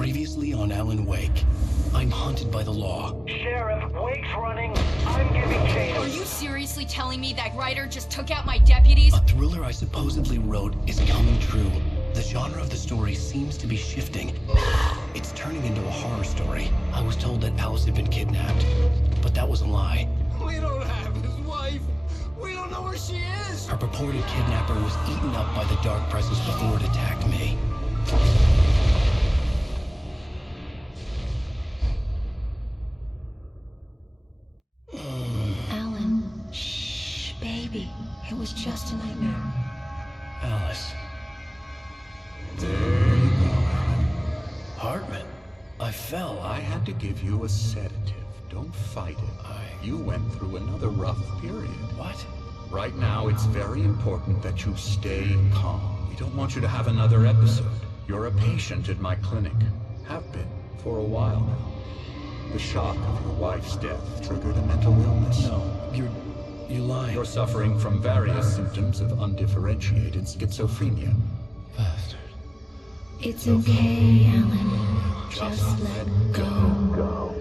Previously on Alan Wake. I'm hunted by the law. Sheriff, Wake's running. I'm giving chase. Are you seriously telling me that writer just took out my deputies? A thriller I supposedly wrote is coming true. The genre of the story seems to be shifting. It's turning into a horror story. I was told that Alice had been kidnapped, but that was a lie. We don't have his wife. We don't know where she is. Her purported kidnapper was eaten up by the dark presence before it attacked me. Alan, shh, baby. It was just a nightmare. Alice. There you go, Alan. Hartman. I fell. I had to give you a sedative. Don't fight it. You went through another rough period. What? Right now, it's very important that you stay calm. We don't want you to have another episode. You're a patient at my clinic. Have been for a while now. The shock of your wife's death triggered a mental illness. No, you lied. You're suffering from various symptoms of undifferentiated schizophrenia. Bastard. It's okay, Alan. Just let go.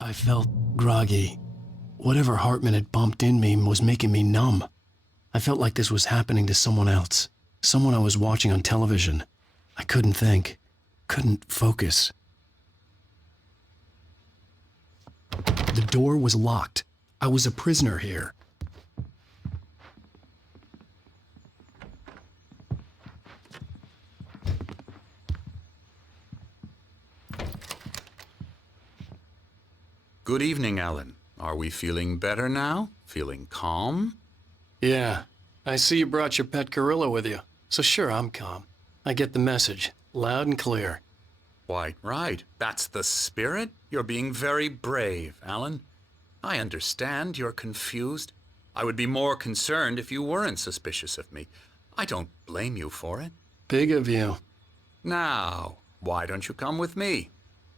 I felt groggy. Whatever Hartman had bumped in me was making me numb. I felt like this was happening to someone else. Someone I was watching on television. I couldn't think. Couldn't focus. The door was locked. I was a prisoner here. Good evening, Alan. Are we feeling better now? Feeling calm? Yeah, I see you brought your pet gorilla with you. So sure, I'm calm. I get the message, loud and clear. Quite right. That's the spirit. You're being very brave, Alan. I understand you're confused. I would be more concerned if you weren't suspicious of me. I don't blame you for it. Big of you. Now, why don't you come with me?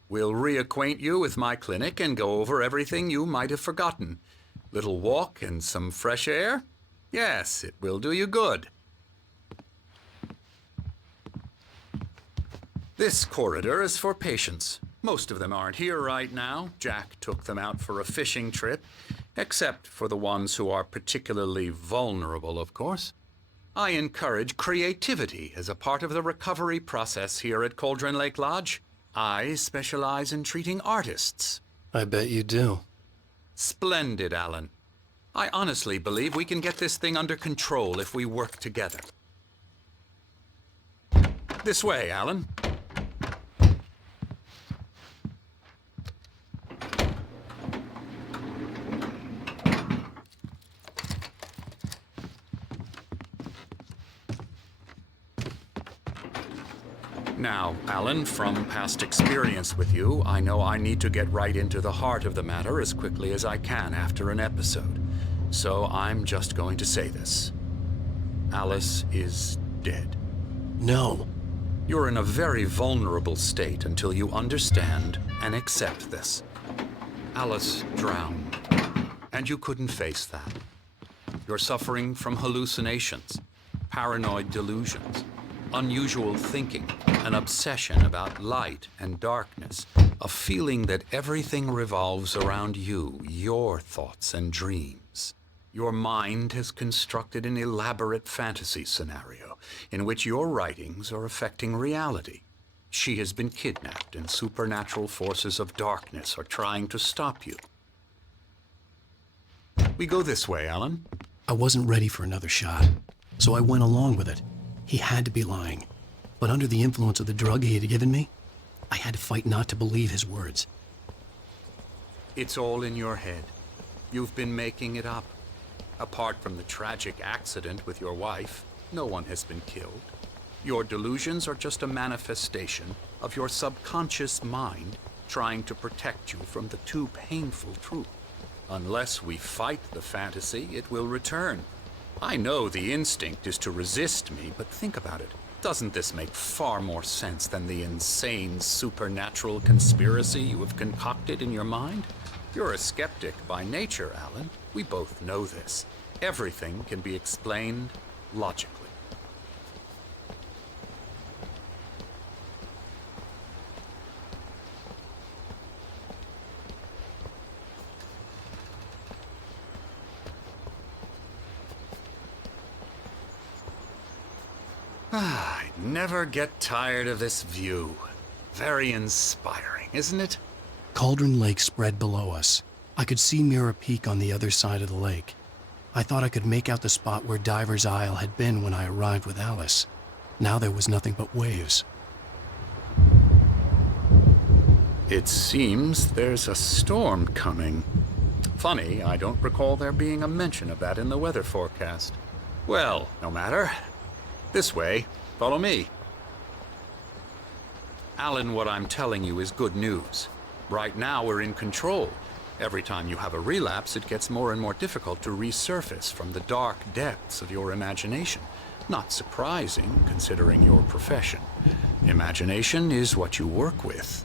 We'll reacquaint you with my clinic and go over everything you might have forgotten. Little walk and some fresh air? Yes, it will do you good. This corridor is for patients. Most of them aren't here right now. Jack took them out for a fishing trip, except for the ones who are particularly vulnerable, of course. I encourage creativity as a part of the recovery process here at Cauldron Lake Lodge. I specialize in treating artists. I bet you do. Splendid, Alan. I honestly believe we can get this thing under control if we work together. This way, Alan. Now, Alan, from past experience with you, I know I need to get right into the heart of the matter as quickly as I can after an episode. So I'm just going to say this. Alice is dead. No. You're in a very vulnerable state until you understand and accept this. Alice drowned, and you couldn't face that. You're suffering from hallucinations, paranoid delusions, unusual thinking, an obsession about light and darkness, a feeling that everything revolves around you, your thoughts and dreams. Your mind has constructed an elaborate fantasy scenario in which your writings are affecting reality. She has been kidnapped and supernatural forces of darkness are trying to stop you. We go this way, Alan. I wasn't ready for another shot, so I went along with it. He had to be lying. But under the influence of the drug he had given me, I had to fight not to believe his words. It's all in your head. You've been making it up. Apart from the tragic accident with your wife, no one has been killed. Your delusions are just a manifestation of your subconscious mind trying to protect you from the too painful truth. Unless we fight the fantasy, it will return. I know the instinct is to resist me, but think about it. Doesn't this make far more sense than the insane supernatural conspiracy you have concocted in your mind? You're a skeptic by nature, Alan. We both know this. Everything can be explained logically. I never get tired of this view. Very inspiring, isn't it? Cauldron Lake spread below us. I could see Mirror Peak on the other side of the lake. I thought I could make out the spot where Diver's Isle had been when I arrived with Alice. Now there was nothing but waves. It seems there's a storm coming. Funny, I don't recall there being a mention of that in the weather forecast. Well, no matter. This way. Follow me. Alan, what I'm telling you is good news. Right now, we're in control. Every time you have a relapse, it gets more and more difficult to resurface from the dark depths of your imagination. Not surprising, considering your profession. Imagination is what you work with.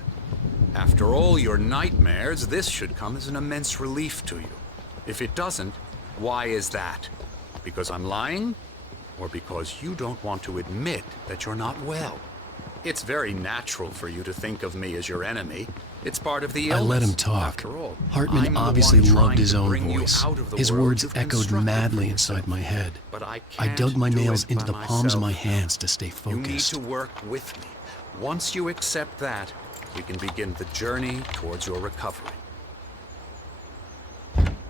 After all your nightmares, this should come as an immense relief to you. If it doesn't, why is that? Because I'm lying? Or because you don't want to admit that you're not well? It's very natural for you to think of me as your enemy. It's part of the illness. I let him talk. After all, Hartman I'm the obviously one loved trying his to own bring you voice. out of the His world words you've echoed constructed madly for inside yourself. my head. But I I dug can't my do nails it into by the palms of my myself. hands to stay You need focused. to work with me. Once you accept that, we can begin the journey towards your recovery.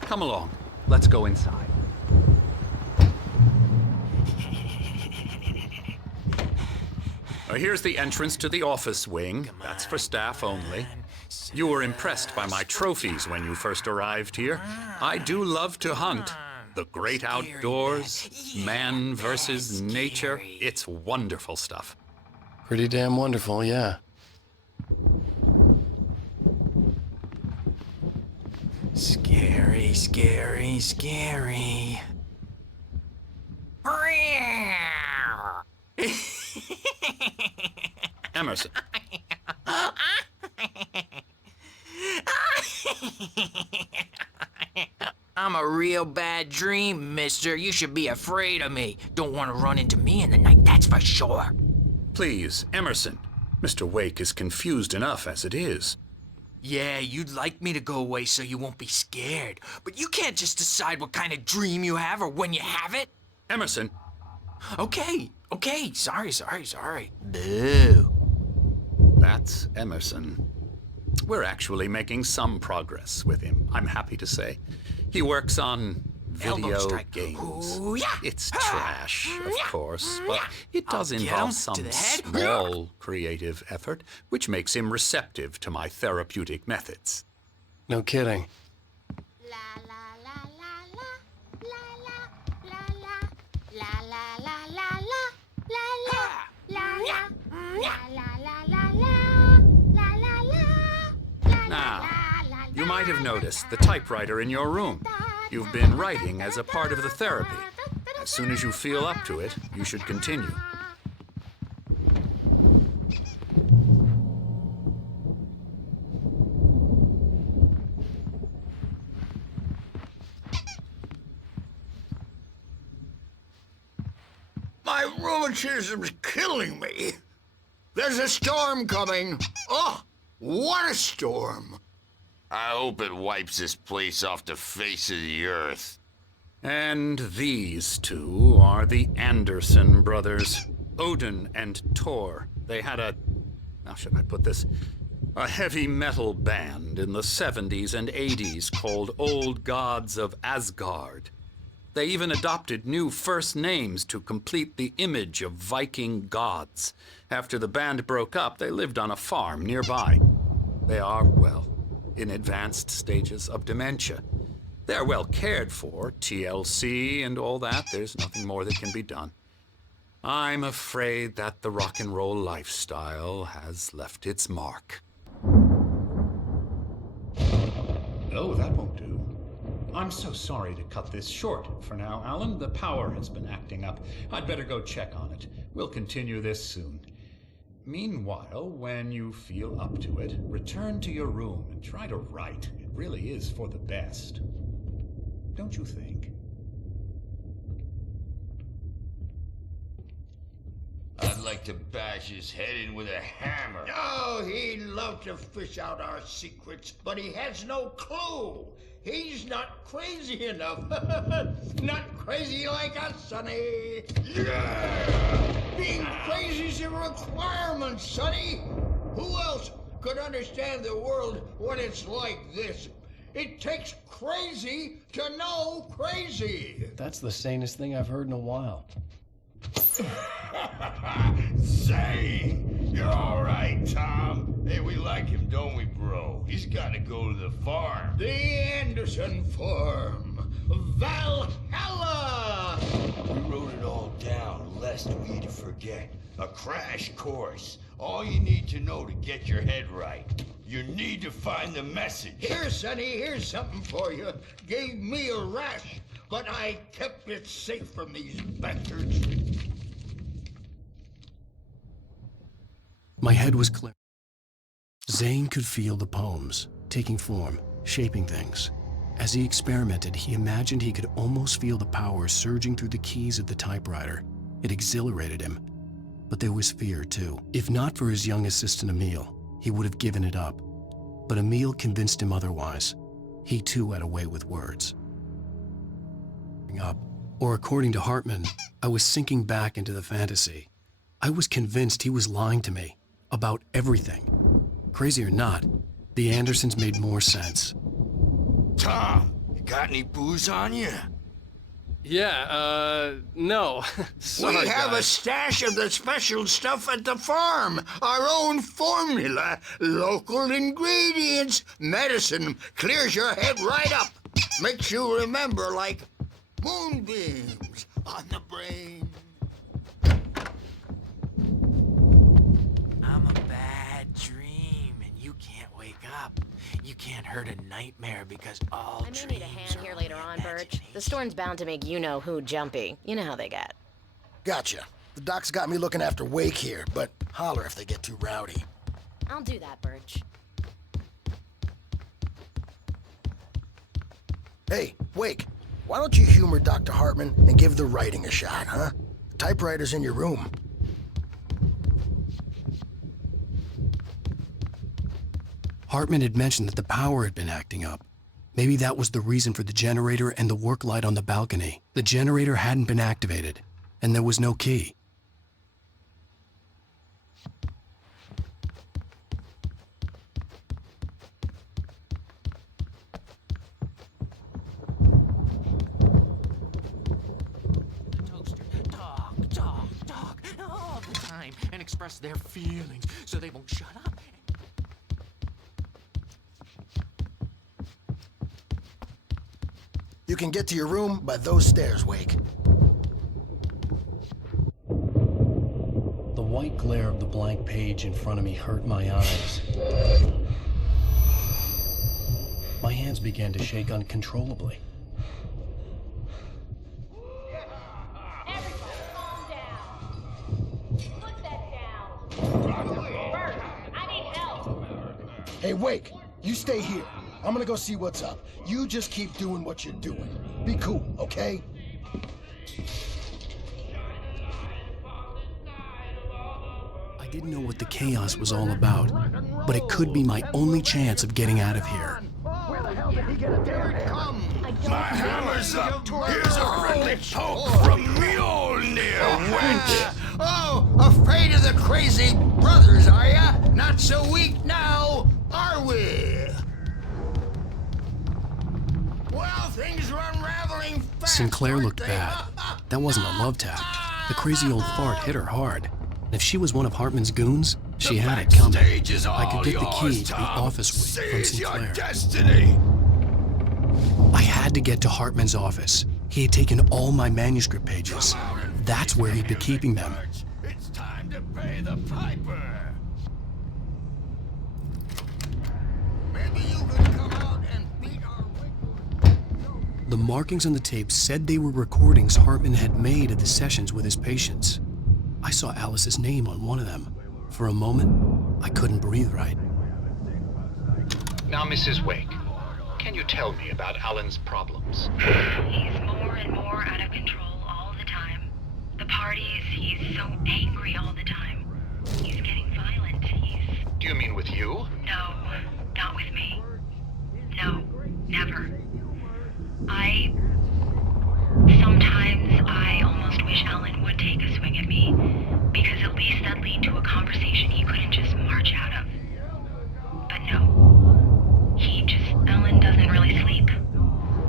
Come along. Let's go inside. Here's the entrance to the office wing. That's for staff only. You were impressed by my trophies when you first arrived here. I do love to hunt. The great outdoors, man versus nature. It's wonderful stuff. Pretty damn wonderful, yeah. Scary, scary, scary. Emerson. I'm a real bad dream, mister. You should be afraid of me. Don't want to run into me in the night, that's for sure. Please, Emerson. Mr. Wake is confused enough as it is. Yeah, you'd like me to go away so you won't be scared. But you can't just decide what kind of dream you have or when you have it. Emerson. Okay, sorry. Boo. That's Emerson. We're actually making some progress with him, I'm happy to say. He works on Elbow video strike. games. Ooh, yeah. It's trash, of course, but it does I'll get involve him some to the head. small creative effort, which makes him receptive to my therapeutic methods. No kidding. Now, you might have noticed the typewriter in your room. You've been writing as a part of the therapy. As soon as you feel up to it, you should continue. My rheumatism's killing me. There's a storm coming. Oh, what a storm. I hope it wipes this place off the face of the earth. And these two are the Anderson brothers, Odin and Thor. They had how should I put this? A heavy metal band in the 70s and 80s called Old Gods of Asgard. They even adopted new first names to complete the image of Viking gods. After the band broke up, they lived on a farm nearby. They are, well, in advanced stages of dementia. They're well cared for, TLC and all that. There's nothing more that can be done. I'm afraid that the rock and roll lifestyle has left its mark. Oh, that won't do. I'm so sorry to cut this short for now, Alan. The power has been acting up. I'd better go check on it. We'll continue this soon. Meanwhile, when you feel up to it, return to your room and try to write. It really is for the best. Don't you think? I'd like to bash his head in with a hammer. Oh, he'd love to fish out our secrets, but he has no clue. He's not crazy enough. Not crazy like us, Sonny. Yeah! Being crazy's a requirement, Sonny. Who else could understand the world when it's like this? It takes crazy to know crazy. That's the sanest thing I've heard in a while. Say, you're all right, Tom. Hey, we like him, don't we, bro? He's got to go to the farm. The Anderson Farm. Valhalla! We wrote it all down, lest we forget. A crash course. All you need to know to get your head right. You need to find the message. Here, Sonny, here's something for you. Gave me a rash, but I kept it safe from these bastards. My head was clear. Zane could feel the poems, taking form, shaping things. As he experimented, he imagined he could almost feel the power surging through the keys of the typewriter. It exhilarated him. But there was fear, too. If not for his young assistant, Emil, he would have given it up. But Emil convinced him otherwise. He, too, had a way with words. Or according to Hartman, I was sinking back into the fantasy. I was convinced he was lying to me about everything. Crazy or not, the Andersons made more sense. Tom, you got any booze on you? Yeah, no. Sorry, We have a guys. stash of the special stuff at the farm. Our own formula. Local ingredients. Medicine clears your head right up. Makes you remember like moonbeams on the brain. I'm a bad dream, and you can't wake up. You can't hurt a nightmare because all I may dreams need a hand are here only later on, Birch. imagination. The storm's bound to make you-know-who jumpy. You know how they get. Gotcha. The doc's got me looking after Wake here, but holler if they get too rowdy. I'll do that, Birch. Hey, Wake, why don't you humor Dr. Hartman and give the writing a shot, huh? The typewriter's in your room. Hartman had mentioned that the power had been acting up. Maybe that was the reason for the generator and the work light on the balcony. The generator hadn't been activated, and there was no key. Talk all the time and express their feelings so they won't shut up. You can get to your room by those stairs, Wake. The white glare of the blank page in front of me hurt my eyes. My hands began to shake uncontrollably. Everybody, calm down. Put that down. Bert, I need help. Hey, Wake, you stay here. I'm gonna go see what's up. You just keep doing what you're doing. Be cool, okay? I didn't know what the chaos was all about, but it could be my only chance of getting out of here. Where the hell did he get a damn hammer? My hammer's up. Here's a friendly poke from Mjolnir, wench. Oh, afraid of the crazy brothers, are ya? Not so weak now, are we? Well, things are unraveling fast. Sinclair looked aren't they? bad. That wasn't a love tap. The crazy old fart hit her hard. And if she was one of Hartman's goons, she had it coming. Backstage is I could all get the key yours, to the Tom. office suite from Seize your Sinclair. destiny. I had to get to Hartman's office. He had taken all my manuscript pages. That's where he'd been keeping them. It's time to pay the piper. Maybe you could come out and beat our wicked. The markings on the tape said they were recordings Hartman had made at the sessions with his patients. I saw Alice's name on one of them. For a moment, I couldn't breathe right. Now, Mrs. Wake, can you tell me about Alan's problems? He's more and more out of control all the time. The parties, he's so angry all the time. He's getting violent. Do you mean with you? No, not with me. No, never. Sometimes I almost wish Alan would take a swing at me, because at least that'd lead to a conversation he couldn't just march out of. But no. Alan doesn't really sleep.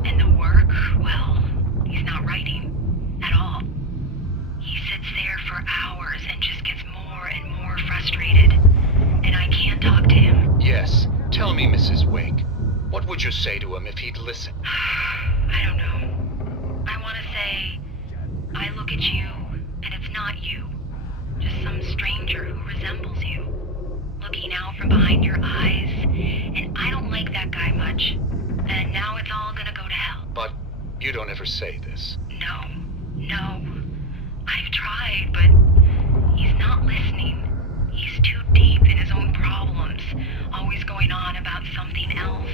And the work, well, he's not writing at all. He sits there for hours and just gets more and more frustrated. And I can't talk to him. Yes. Tell me, Mrs. Wake, what would you say to him if he'd listen? I don't know. I want to say, I look at you, and it's not you. Just some stranger who resembles you. Looking out from behind your eyes, and I don't like that guy much. And now it's all gonna go to hell. But you don't ever say this. No. I've tried, but he's not listening. He's too deep in his own problems, always going on about something else.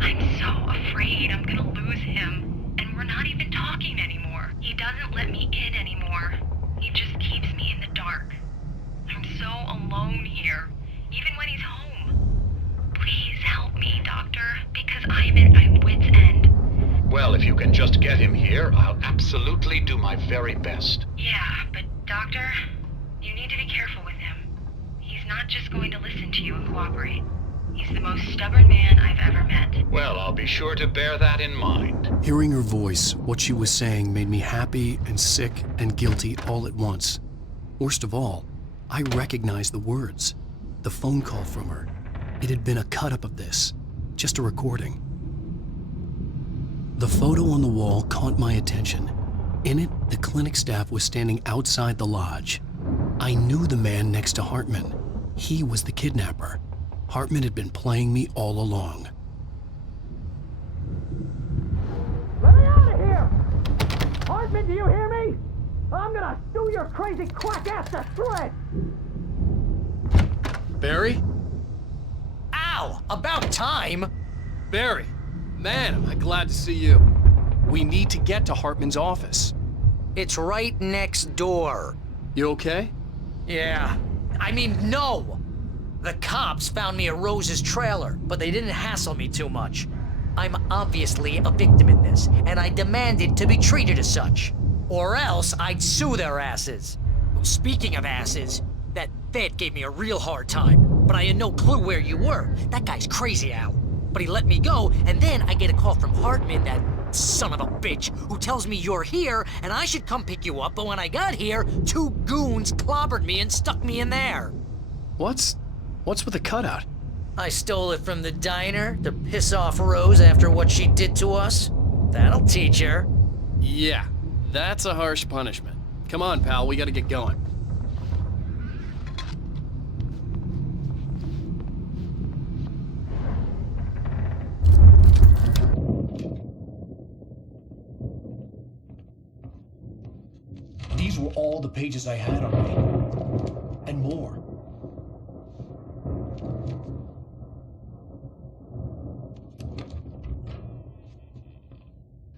I'm so afraid I'm gonna lose him, and we're not even talking anymore. He doesn't let me in anymore. He just keeps me in the dark. I'm so alone here, even when he's home. Please help me, Doctor, because I'm at my wit's end. Well, if you can just get him here, I'll absolutely do my very best. Yeah, but Doctor, you need to be careful with him. He's not just going to listen to you and cooperate. He's the most stubborn man I've ever met. Well, I'll be sure to bear that in mind. Hearing her voice, what she was saying made me happy and sick and guilty all at once. Worst of all, I recognized the words. The phone call from her. It had been a cut-up of this. Just a recording. The photo on the wall caught my attention. In it, the clinic staff was standing outside the lodge. I knew the man next to Hartman. He was the kidnapper. Hartman had been playing me all along. Let me out of here! Hartman, do you hear me? I'm gonna stew your crazy quack ass to shreds! Barry? Ow! About time! Barry, man, am I glad to see you. We need to get to Hartman's office. It's right next door. You okay? Yeah. I mean, no! The cops found me at Rose's trailer, but they didn't hassle me too much. I'm obviously a victim in this, and I demanded to be treated as such. Or else I'd sue their asses. Speaking of asses, that vet gave me a real hard time, but I had no clue where you were. That guy's crazy, Al. But he let me go, and then I get a call from Hartman, that son of a bitch, who tells me you're here and I should come pick you up, but when I got here, 2 goons clobbered me and stuck me in there. What's with the cutout? I stole it from the diner to piss off Rose after what she did to us. That'll teach her. Yeah, that's a harsh punishment. Come on, pal, we gotta get going. These were all the pages I had on me. And more.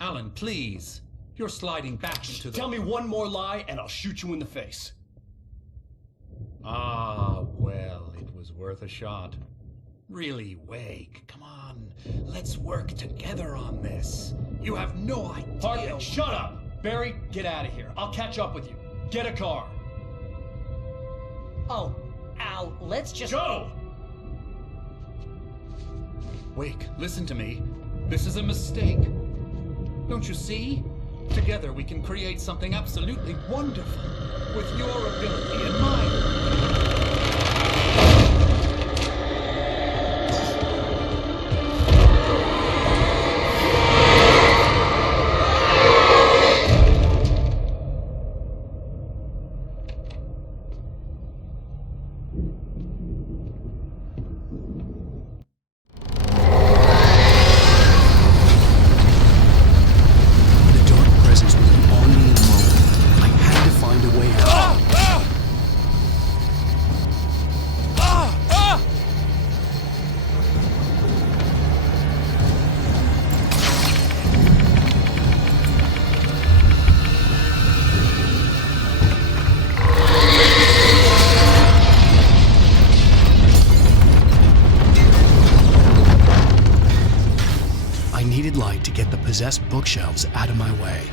Alan, please. You're sliding back into the... Tell me one more lie and I'll shoot you in the face. Ah, well, it was worth a shot. Really, Wake, come on. Let's work together on this. You have no idea... Hartman, shut up! Barry, get out of here. I'll catch up with you. Get a car. Oh, Al, let's just... Go! Wake, listen to me. This is a mistake. Don't you see? Together we can create something absolutely wonderful. With your ability and mine. possessed bookshelves out of my way.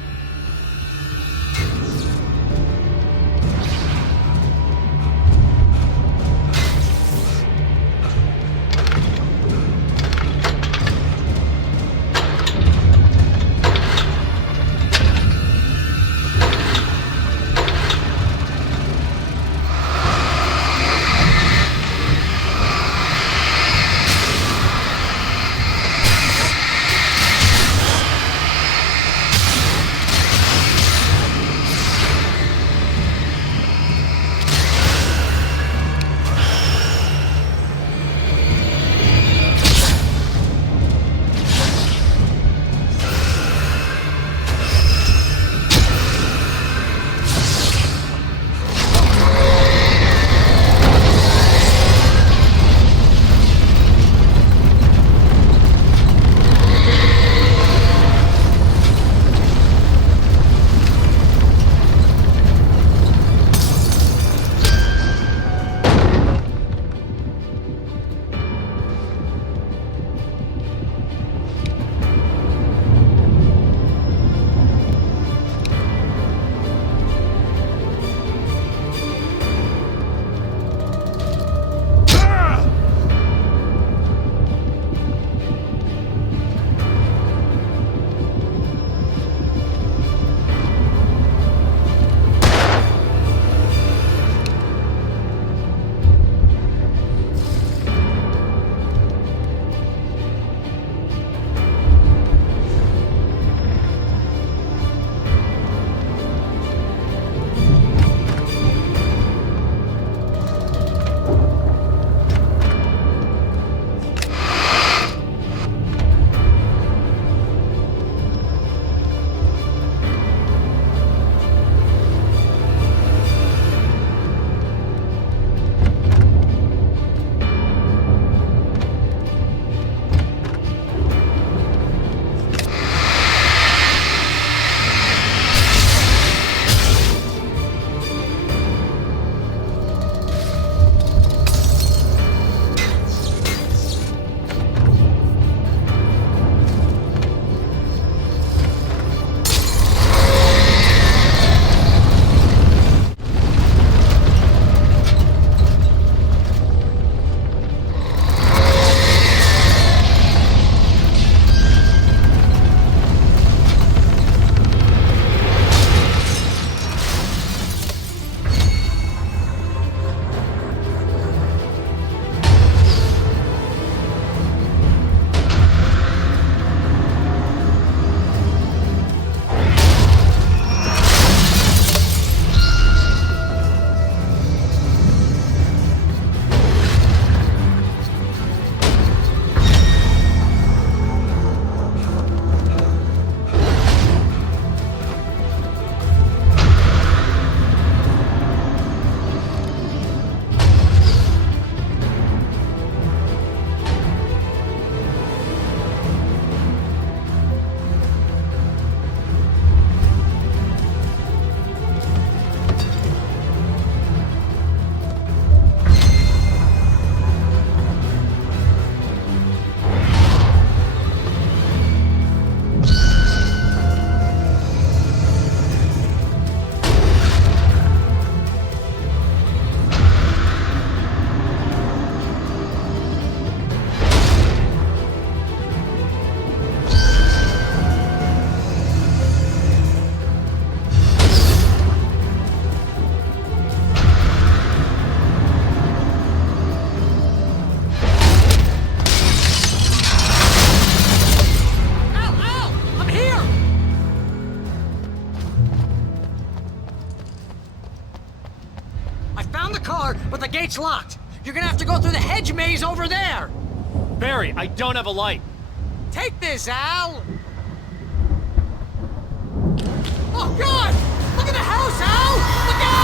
but the gate's locked. You're gonna have to go through the hedge maze over there. Barry, I don't have a light. Take this, Al! Oh, God! Look at the house, Al! Look out!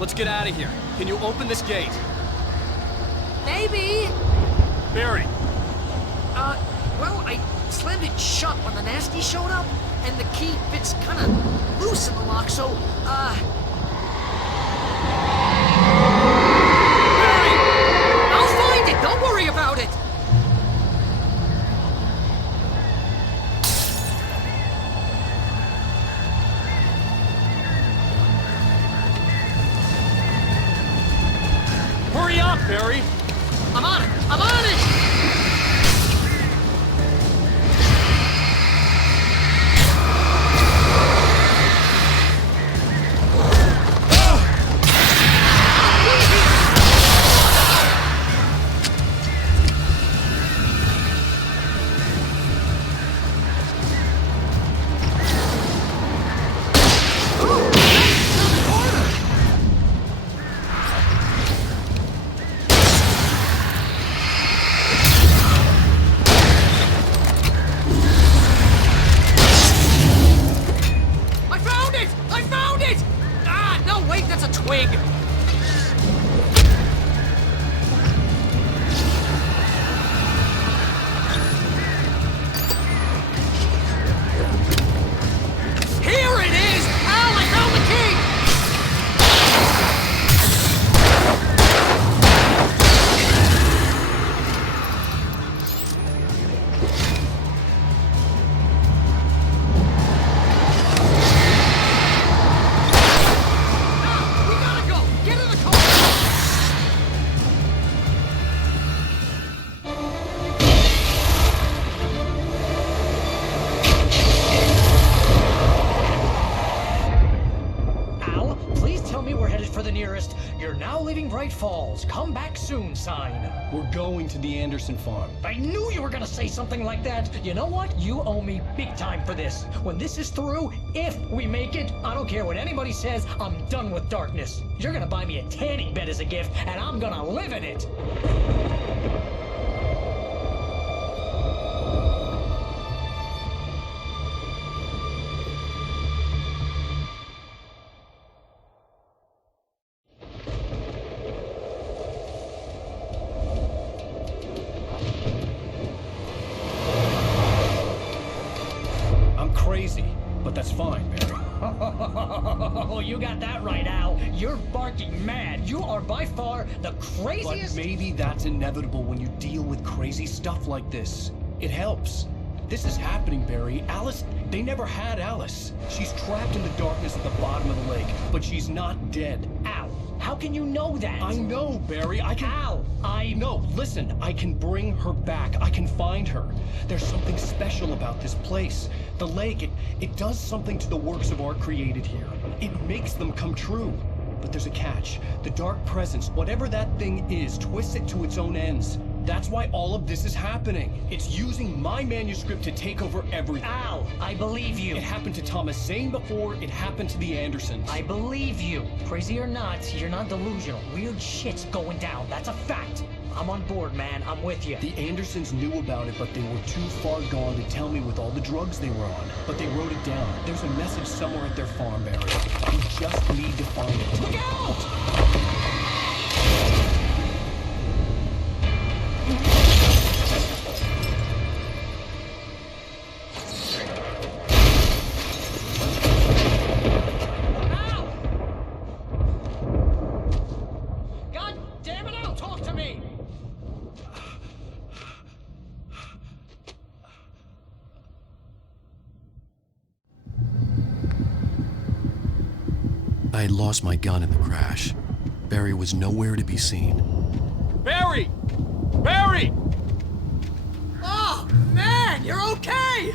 Let's get out of here. Can you open this gate? Maybe. Barry! Well, I slammed it shut when the nasty showed up, and the key fits kinda loose in the lock, so, Barry! I'll find it! Don't worry about it! Hurry up, Barry! I'm on it! I'm on it! I found it! Ah, no, wait, that's a twig. Here it is! Al, I found the key! You're now leaving Bright Falls. Come back soon sign. We're going to the Anderson farm. I knew you were gonna say something like that. You know what? You owe me big time for this. When this is through, if we make it, I don't care what anybody says, I'm done with darkness. You're gonna buy me a tanning bed as a gift, and I'm gonna live in it. Crazy, but that's fine, Barry. Oh, you got that right, Al. You're barking mad. You are by far the craziest... But maybe that's inevitable when you deal with crazy stuff like this. It helps. This is happening, Barry. Alice, they never had Alice. She's trapped in the darkness at the bottom of the lake, but she's not dead. Al, how can you know that? I know, Barry. I can... Al, No, listen. I can bring her back. I can find her. There's something special about this place. The lake, it does something to the works of art created here. It makes them come true. But there's a catch. The dark presence, whatever that thing is, twists it to its own ends. That's why all of this is happening. It's using my manuscript to take over everything. Al, I believe you. It happened to Thomas Zane before, it happened to the Andersons. I believe you. Crazy or not, you're not delusional. Weird shit's going down. That's a fact. I'm on board, man. I'm with you. The Andersons knew about it, but they were too far gone to tell me with all the drugs they were on. But they wrote it down. There's a message somewhere at their farm, Barry. You just need to find it. Look out! I had lost my gun in the crash. Barry was nowhere to be seen. Barry! Barry! Oh, man, you're okay!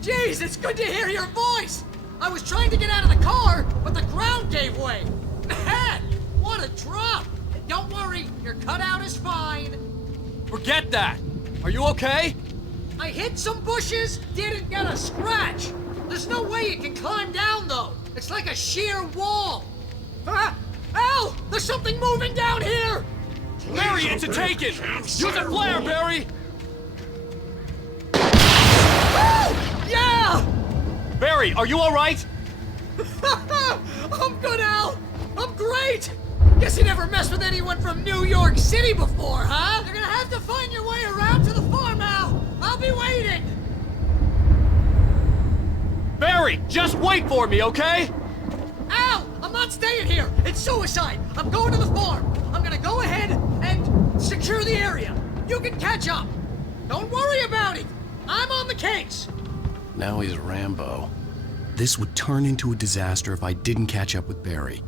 Jeez, it's good to hear your voice! I was trying to get out of the car, but the ground gave way. Man, what a drop! Don't worry, your cutout is fine. Forget that! Are you okay? I hit some bushes, didn't get a scratch. There's no way you can climb down, though. It's like a sheer wall. Ah! Al! There's something moving down here! Barry, it's a take-it! Use a flare, Barry! Oh! Yeah! Barry, are you all right? I'm good, Al! I'm great! Guess you never messed with anyone from New York City before, huh? You're gonna have to find your way around to the farm, Al! I'll be waiting! Barry, just wait for me, okay? Al! I'm not staying here! It's suicide! I'm going to the farm! I'm gonna go ahead and secure the area. You can catch up! Don't worry about it! I'm on the case! Now he's Rambo. This would turn into a disaster if I didn't catch up with Barry.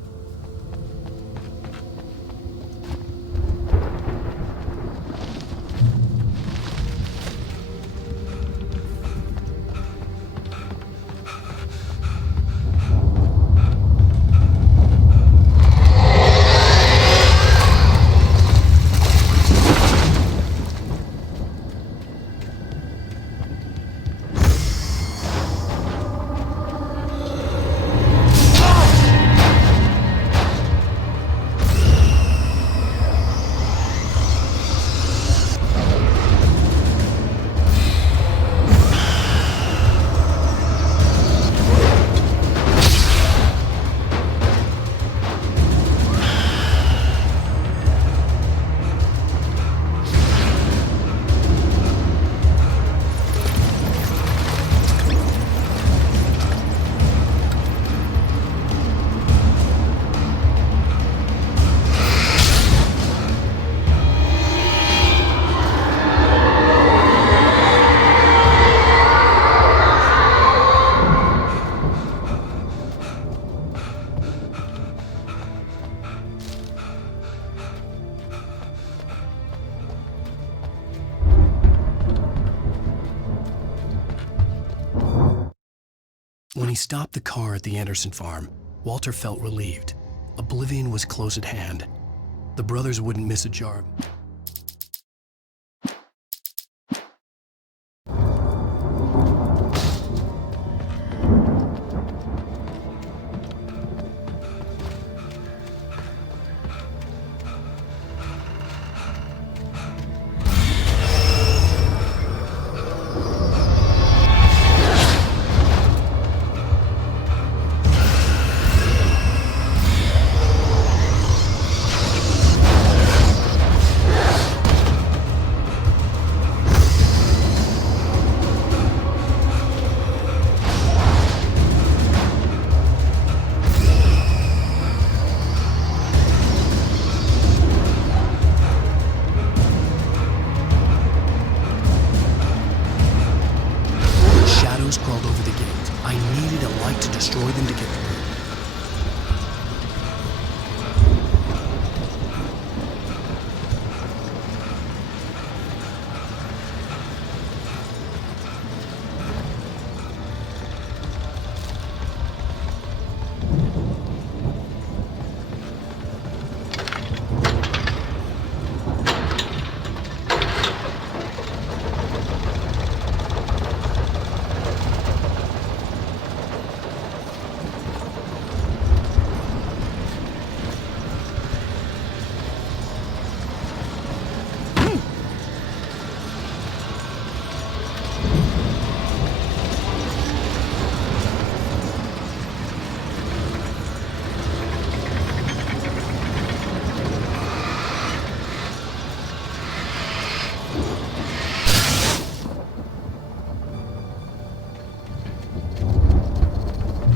When he stopped the car at the Anderson farm, Walter felt relieved. Oblivion was close at hand. The brothers wouldn't miss a jar. Crawled over the gate. I needed a light to destroy them to get through.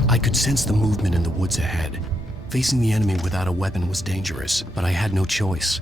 I could sense the movement in the woods ahead. Facing the enemy without a weapon was dangerous, but I had no choice.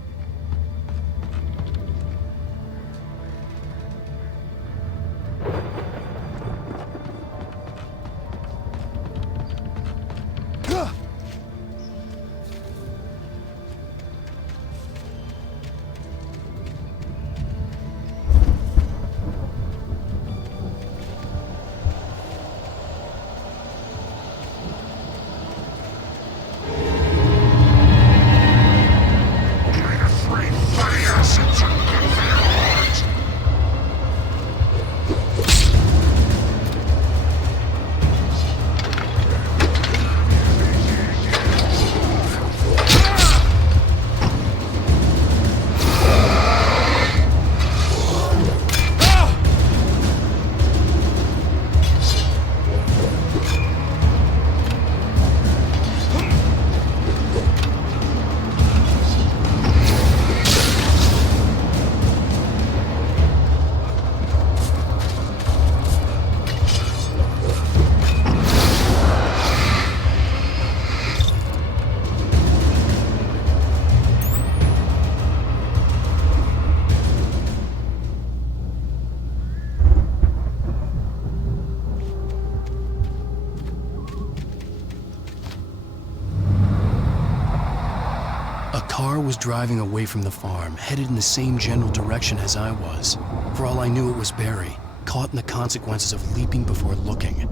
was driving away from the farm, headed in the same general direction as I was. For all I knew, it was Barry, caught in the consequences of leaping before looking.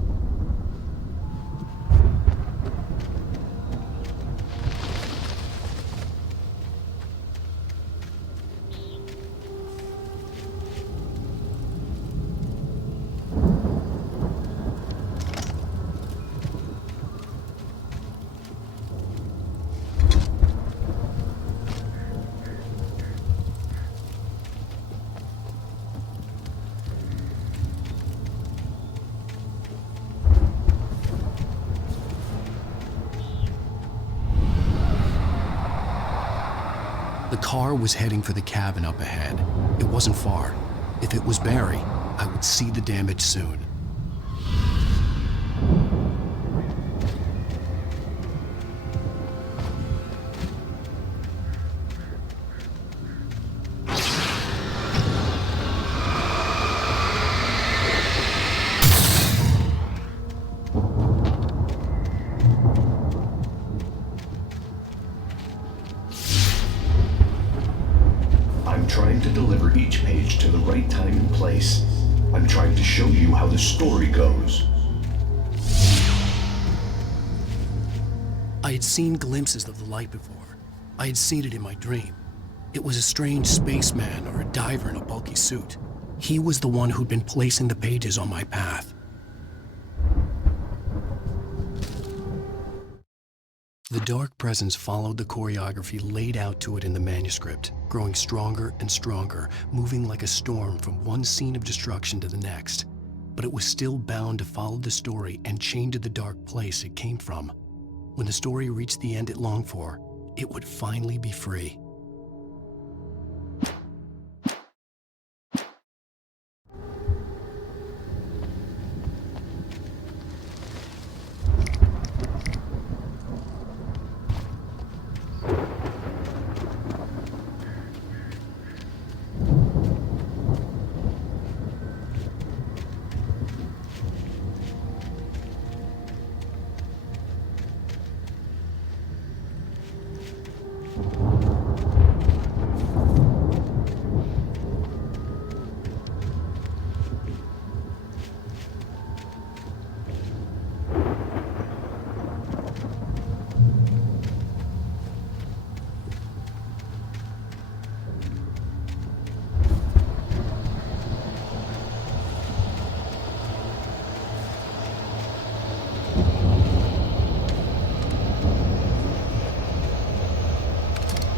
The car was heading for the cabin up ahead. It wasn't far. If it was Barry, I would see the damage soon. I'm trying to deliver each page to the right time and place. I'm trying to show you how the story goes. I had seen glimpses of the light before. I had seen it in my dream. It was a strange spaceman or a diver in a bulky suit. He was the one who'd been placing the pages on my path. The dark presence followed the choreography laid out to it in the manuscript, growing stronger and stronger, moving like a storm from one scene of destruction to the next. But it was still bound to follow the story and chained to the dark place it came from. When the story reached the end it longed for, it would finally be free.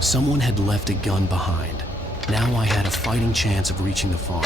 Someone had left a gun behind. Now I had a fighting chance of reaching the farm.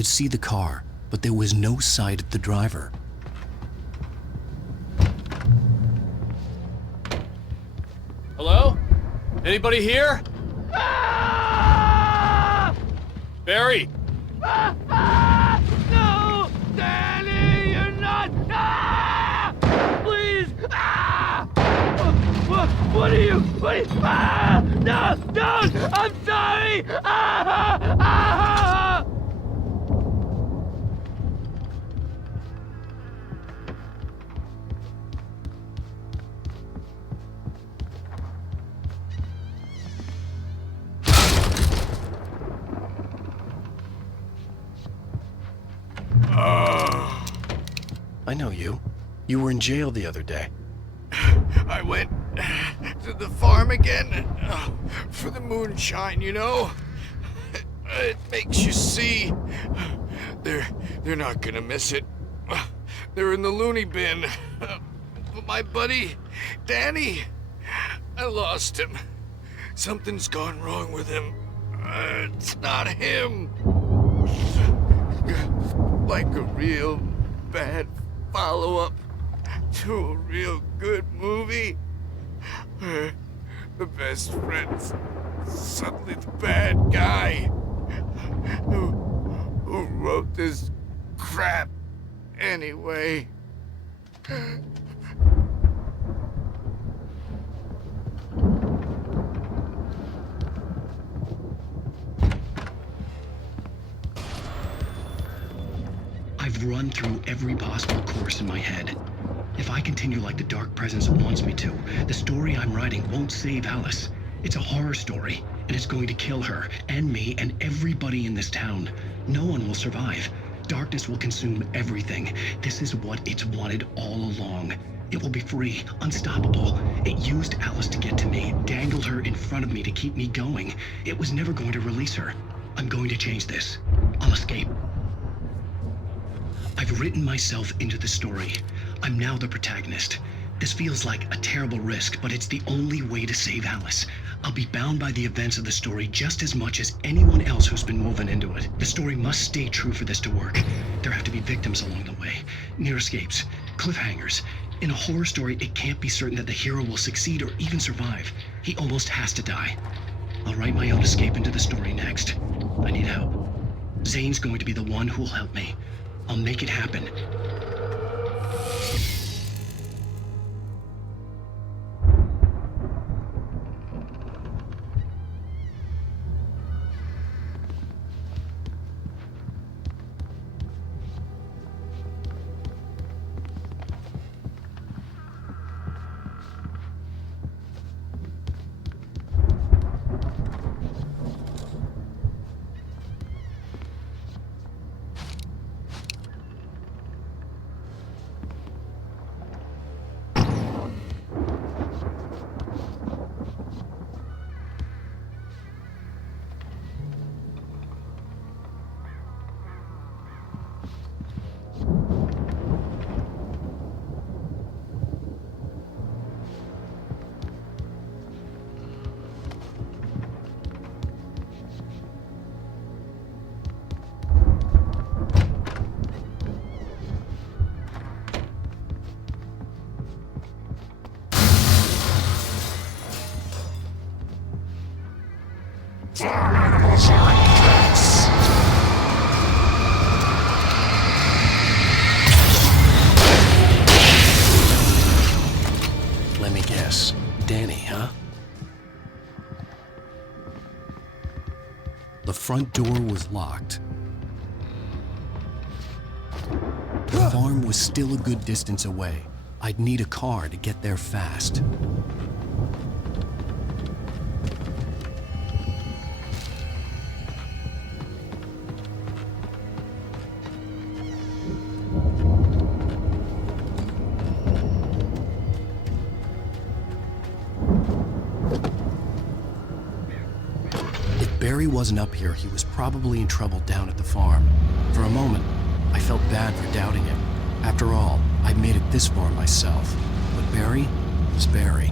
could see the car, but there was no sight of the driver. Hello? Anybody here? Barry! No! Danny, you're not! Please! What are you? No! Don't! I'm sorry! I know you. You were in jail the other day. I went to the farm again for the moonshine, you know? It makes you see. They're not gonna miss it. They're in the loony bin. But my buddy, Danny, I lost him. Something's gone wrong with him. It's not him. Like a real bad follow-up to a real good movie where the best friend's suddenly the bad guy who wrote this crap anyway. I've run through every possible course in my head. If I continue like the Dark Presence wants me to, the story I'm writing won't save Alice. It's a horror story, and it's going to kill her, and me, and everybody in this town. No one will survive. Darkness will consume everything. This is what it's wanted all along. It will be free, unstoppable. It used Alice to get to me, dangled her in front of me to keep me going. It was never going to release her. I'm going to change this. I'll escape. I've written myself into the story. I'm now the protagonist. This feels like a terrible risk, but it's the only way to save Alice. I'll be bound by the events of the story just as much as anyone else who's been woven into it. The story must stay true for this to work. There have to be victims along the way, near escapes, cliffhangers. In a horror story, it can't be certain that the hero will succeed or even survive. He almost has to die. I'll write my own escape into the story next. I need help. Zane's going to be the one who'll help me. I'll make it happen. Let me guess. Danny, huh? The front door was locked. The farm was still a good distance away. I'd need a car to get there fast. Barry wasn't up here, he was probably in trouble down at the farm. For a moment, I felt bad for doubting him. After all, I'd made it this far myself. But Barry was Barry.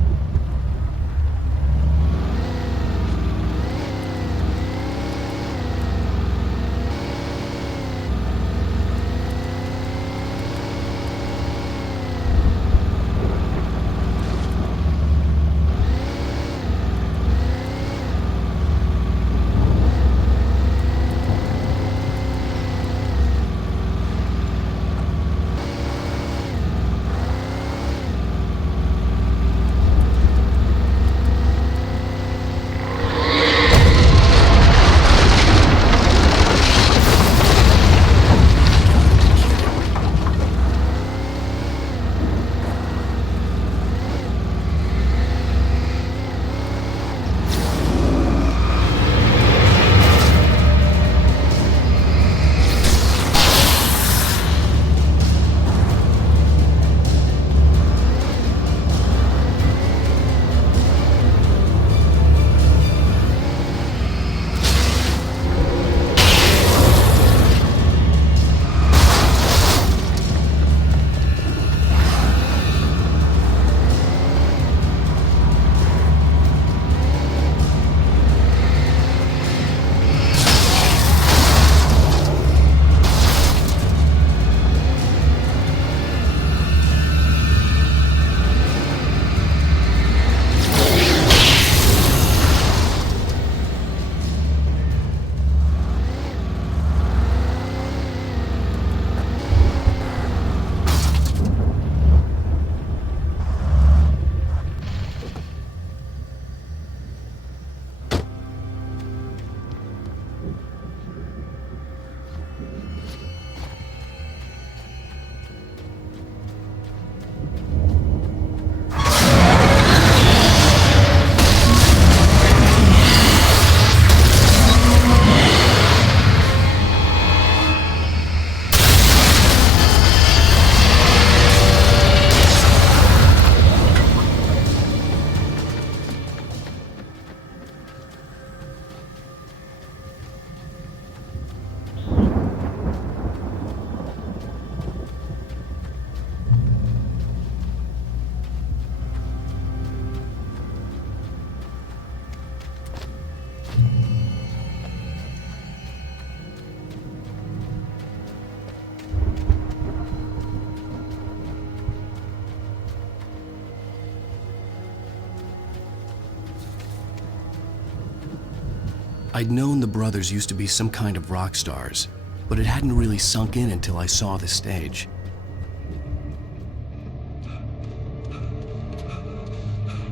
I'd known the brothers used to be some kind of rock stars, but it hadn't really sunk in until I saw the stage.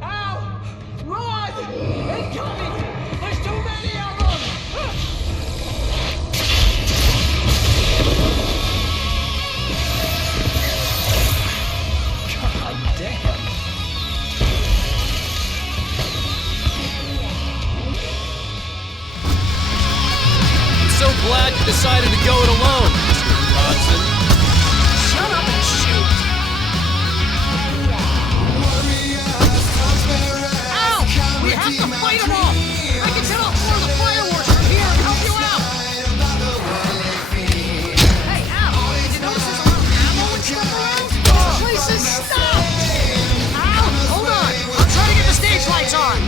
Ow! Run! Incoming! There's too many of them! God damn! So glad you decided to go it alone, Mr. Johnson. Shut up and shoot! Ow! We have to fight them all! I can set off more of the fireworks from here and help you out! Hey, Al! Did you notice there's a lot of ammo and stuff around? This place is stopped! Al! Hold on! I'm trying to get the stage lights on!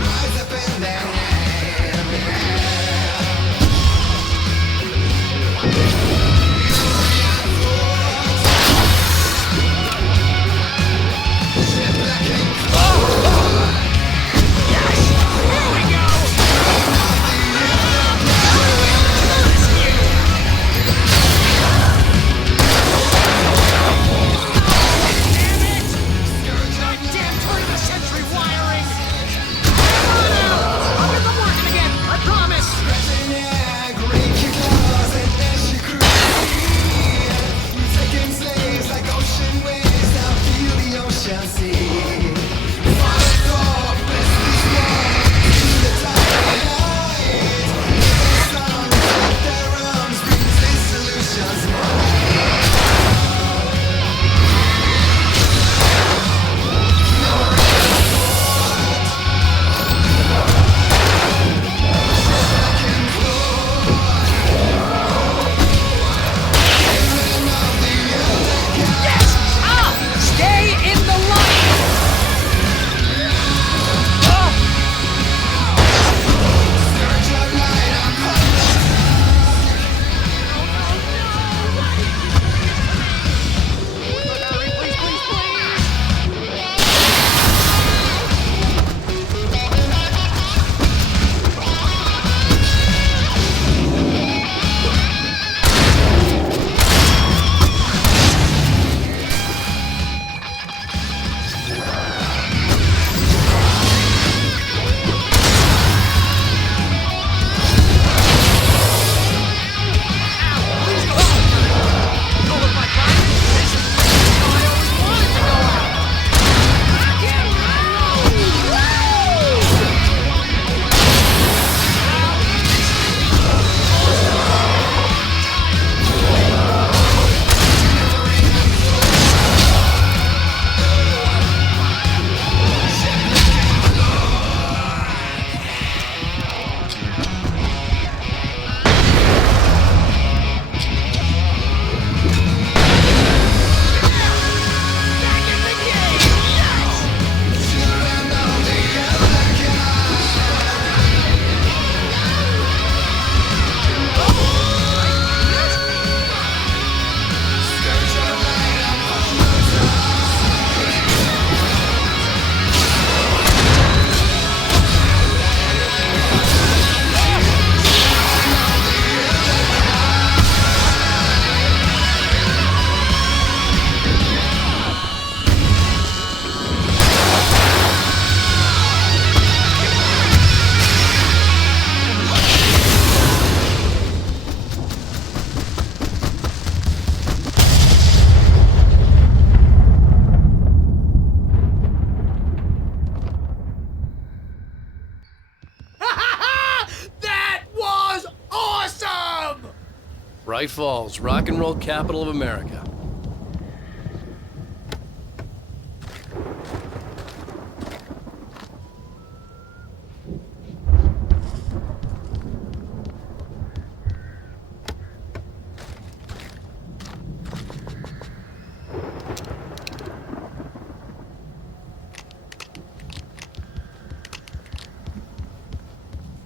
Bright Falls, rock and roll capital of America.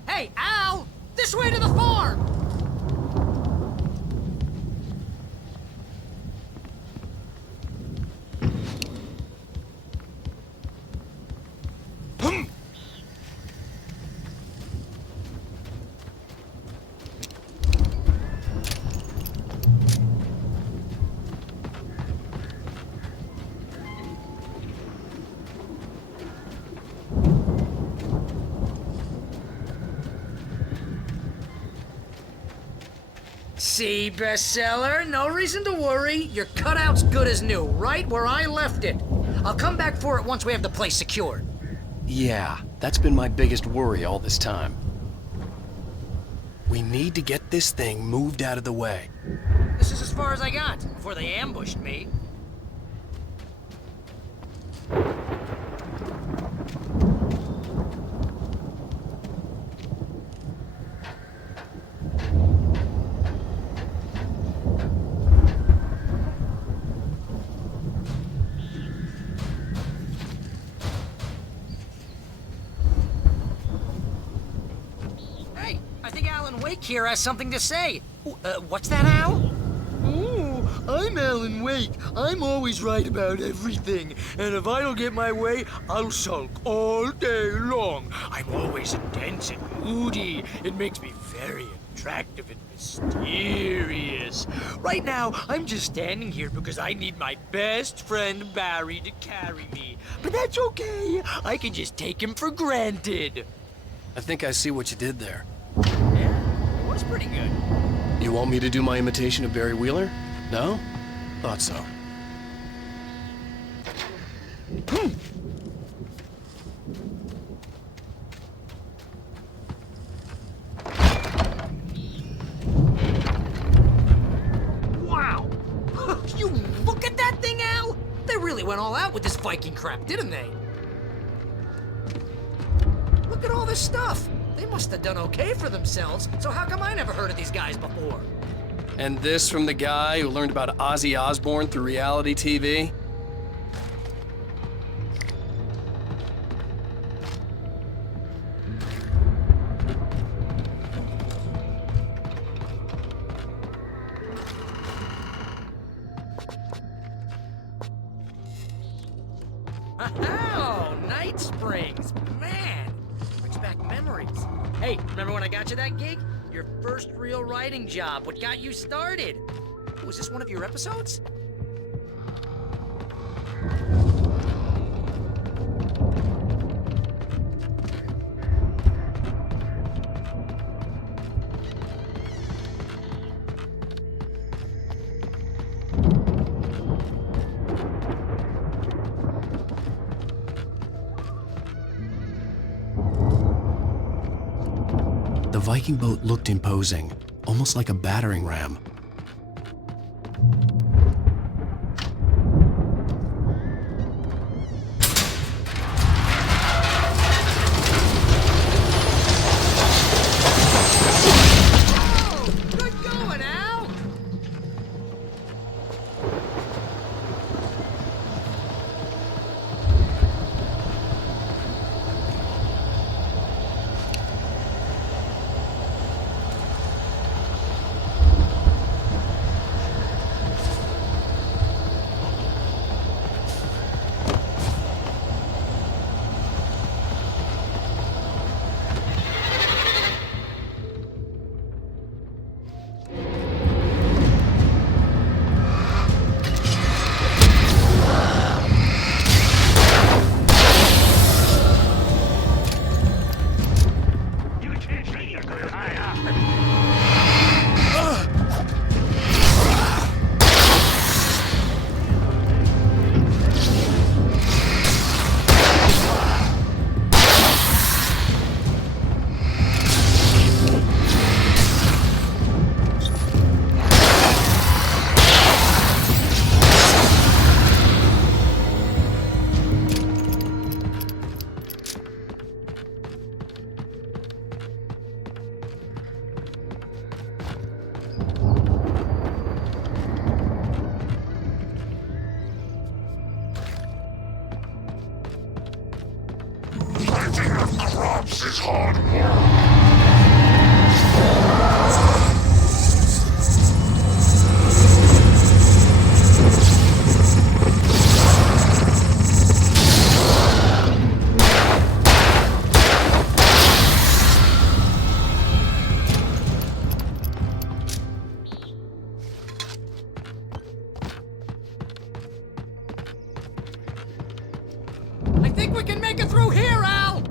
Hey, Al! This way to the farm! See, bestseller? No reason to worry. Your cutout's good as new, right where I left it. I'll come back for it once we have the place secured. Yeah, that's been my biggest worry all this time. We need to get this thing moved out of the way. This is as far as I got before they ambushed me. Hey, I think Alan Wake here has something to say. What's that, Al? Oh, I'm Alan Wake. I'm always right about everything. And if I don't get my way, I'll sulk all day long. I'm always intense and moody. It makes me very attractive and mysterious. Right now, I'm just standing here because I need my best friend Barry to carry me. But that's okay. I can just take him for granted. I think I see what you did there. Yeah, it was pretty good. You want me to do my imitation of Barry Wheeler? No? Thought so. Wow! You look at that thing, Al! They really went all out with this Viking crap, didn't they? Look at all this stuff. They must have done okay for themselves, so how come I never heard of these guys before? And this from the guy who learned about Ozzy Osbourne through reality TV? Oh, Night Springs, man! Brings back memories. Hey, remember when I got you that gig? Your first real writing job, what got you started? Was this one of your episodes? The Viking boat looked imposing, almost like a battering ram. Good going, Al! Crops is hard work. I think we can make it through here, Al!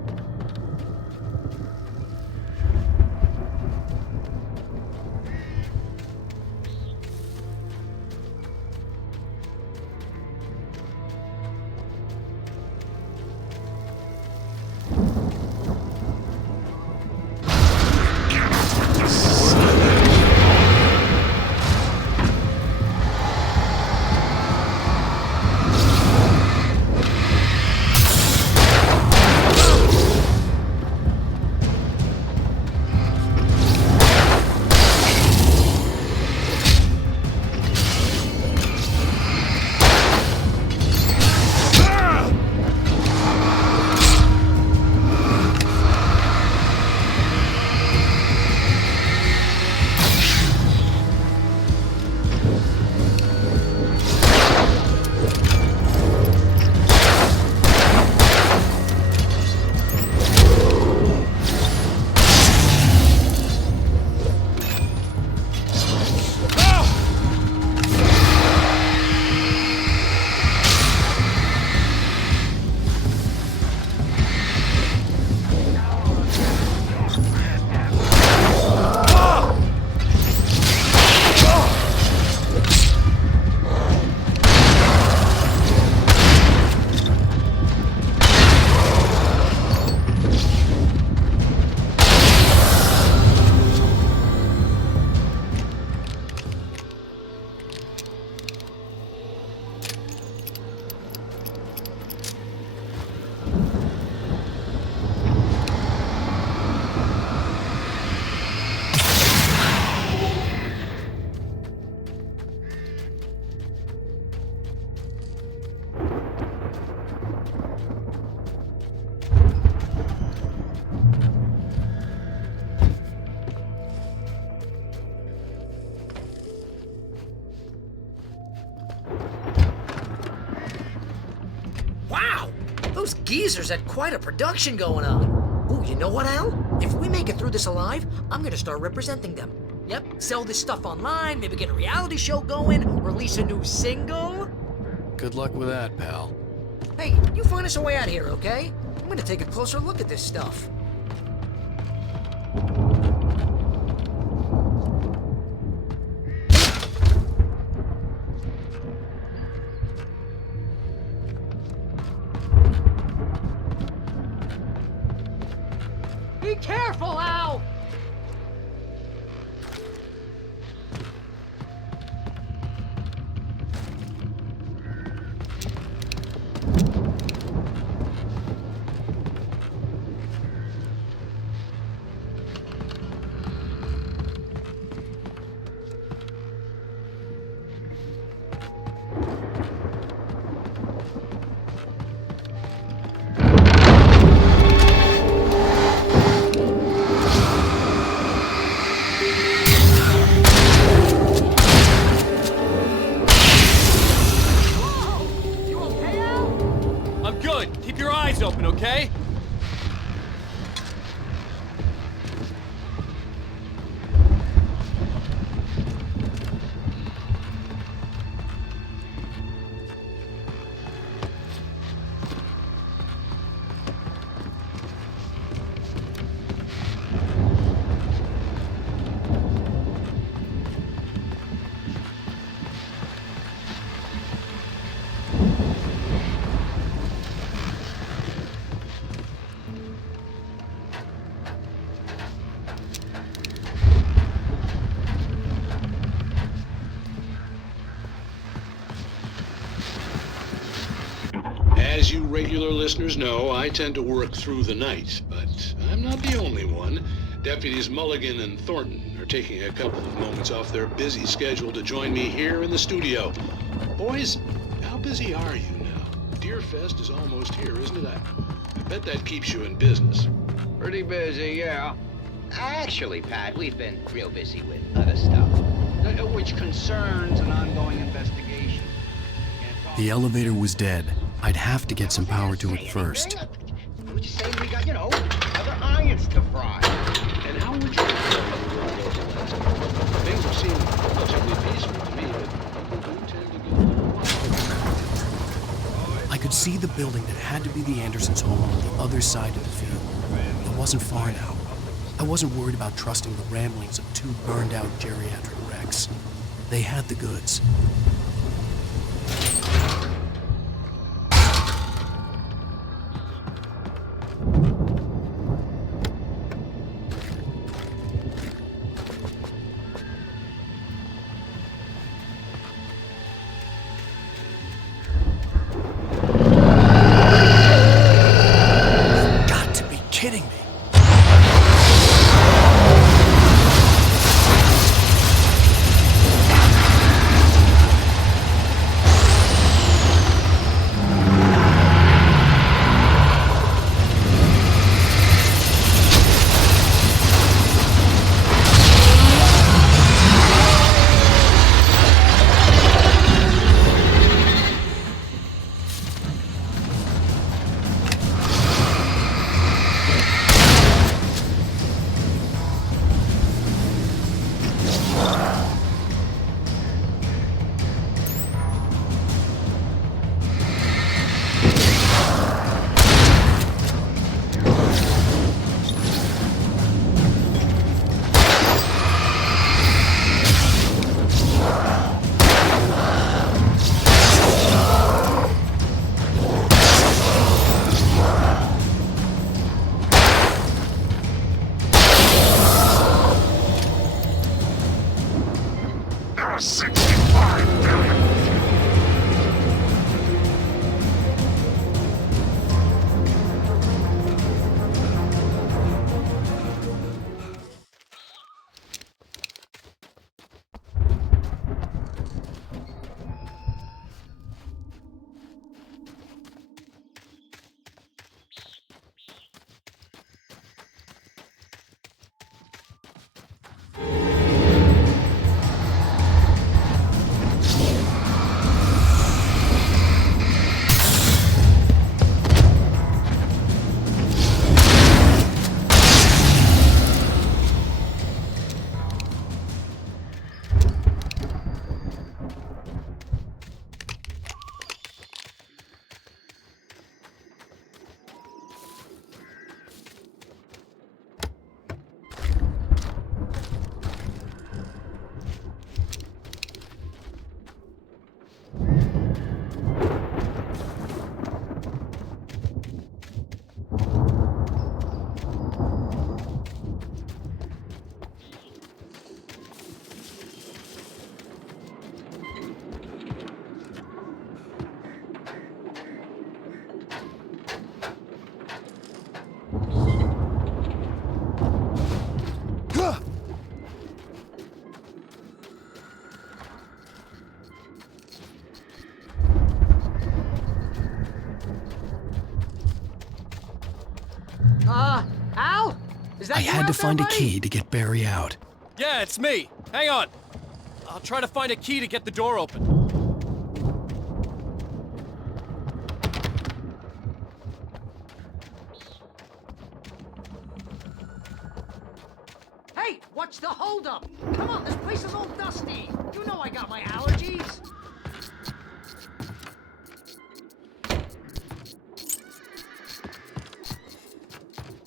Those geezers had quite a production going on. Ooh, you know what, Al? If we make it through this alive, I'm gonna start representing them. Yep, sell this stuff online, maybe get a reality show going, release a new single. Good luck with that, pal. Hey, you find us a way out here, okay? I'm gonna take a closer look at this stuff. Be careful, Al! I'm good. Keep your eyes open, okay? As you regular listeners know, I tend to work through the night, but I'm not the only one. Deputies Mulligan and Thornton are taking a couple of moments off their busy schedule to join me here in the studio. Boys, how busy are you now? Deerfest is almost here, isn't it? I bet that keeps you in business. Pretty busy, yeah. Actually, Pat, we've been real busy with other stuff, which concerns an ongoing investigation. The elevator was dead. I'd have to get some power to it first. We're just saying we got, other irons to fry. And how would you things have seemed relatively peaceful to me, but people do tend to get a little wild. I could see the building that had to be the Andersons' home on the other side of the field. It wasn't far now. I wasn't worried about trusting the ramblings of two burned-out geriatric wrecks. They had the goods. Kidding me. Is that I you had out to there, find a buddy? key to get Barry out. Yeah, it's me. Hang on. I'll try to find a key to get the door open. Hey, what's the holdup? Come on, this place is all dusty. You know I got my allergies.